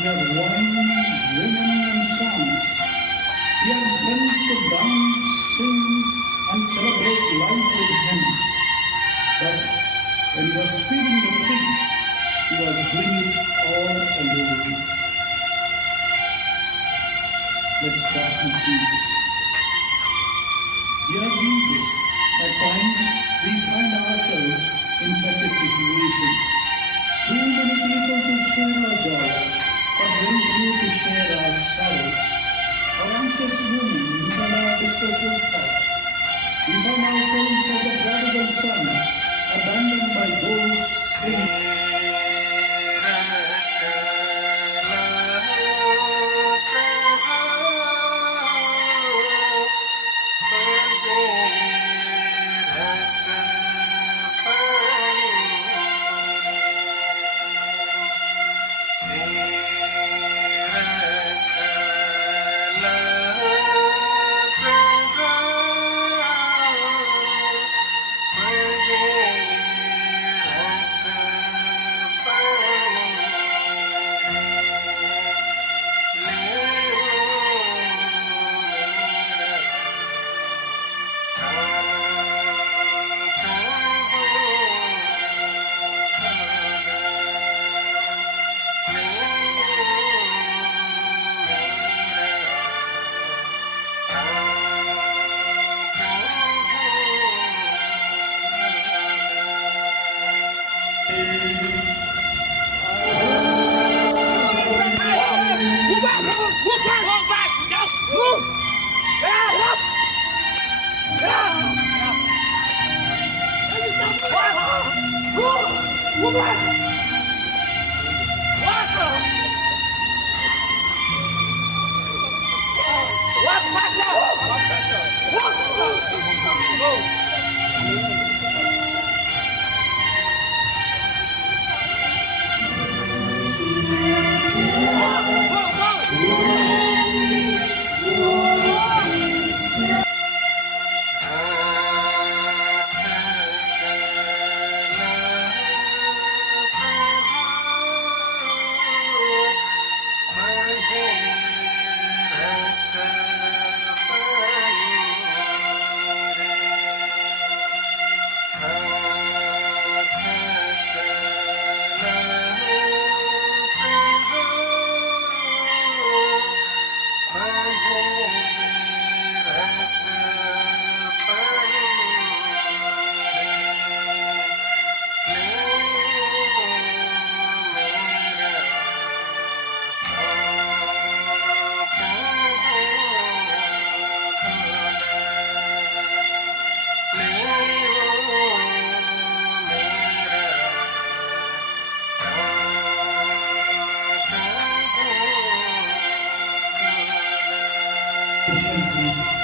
He had wine, women, and songs. He had friends to dance, sing, and celebrate life with him. But when he was feeding the pigs, he was doing it all alone. Let's start with Jesus. Dear Jesus, at times we find ourselves in such a situation. Too many people to share our joys, but very few to share our sorrows. Our anxious moments and our distressful thoughts. We find ourselves as a prodigal son, abandoned by those saying,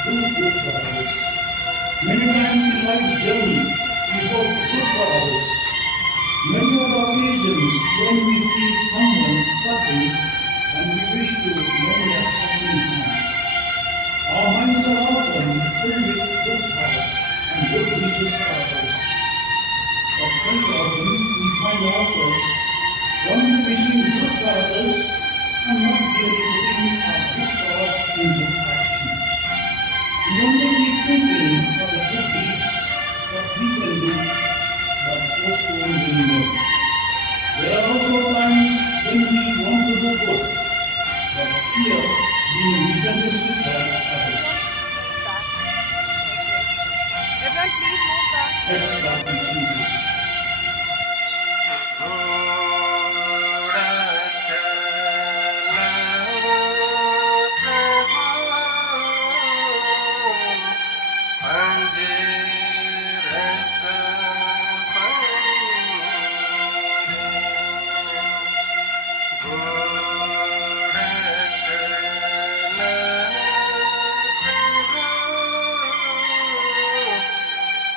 do good for others. Many times in life's journey, we hope good for others. Many of occasions when we see someone suffering and we wish to lend a helping hand. Our minds are often filled with good thoughts and good wishes for others. But very often we find ourselves only wishing good for others and not really putting our good thoughts into action. We only keep thinking of the good deeds, what we can do, but postpone doing more. There are also times when we want to do good, but fear being misunderstood by others. Everyone, please move back. Let's start with Jesus.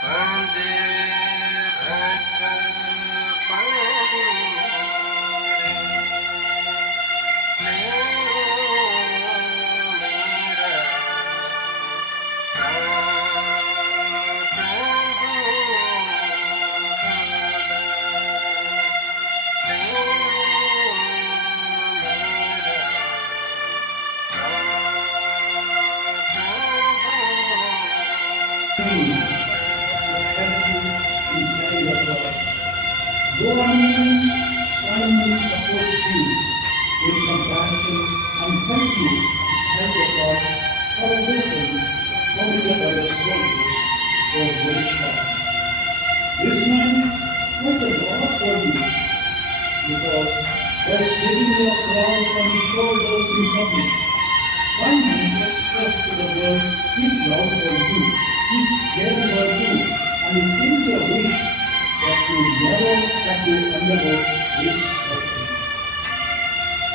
Anjir Johann Simon approached you with compassion and thanked you at the cross for a distance committed by the soldiers was very short. This man was a lot for you because by taking your cross on his shoulders in public, Simon expressed to the world his love for you, his care for you, and his sincere wish that you never have to undergo this suffering.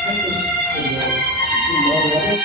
Help us, O Lord, to love others.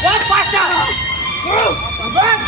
Run faster! Run! Run!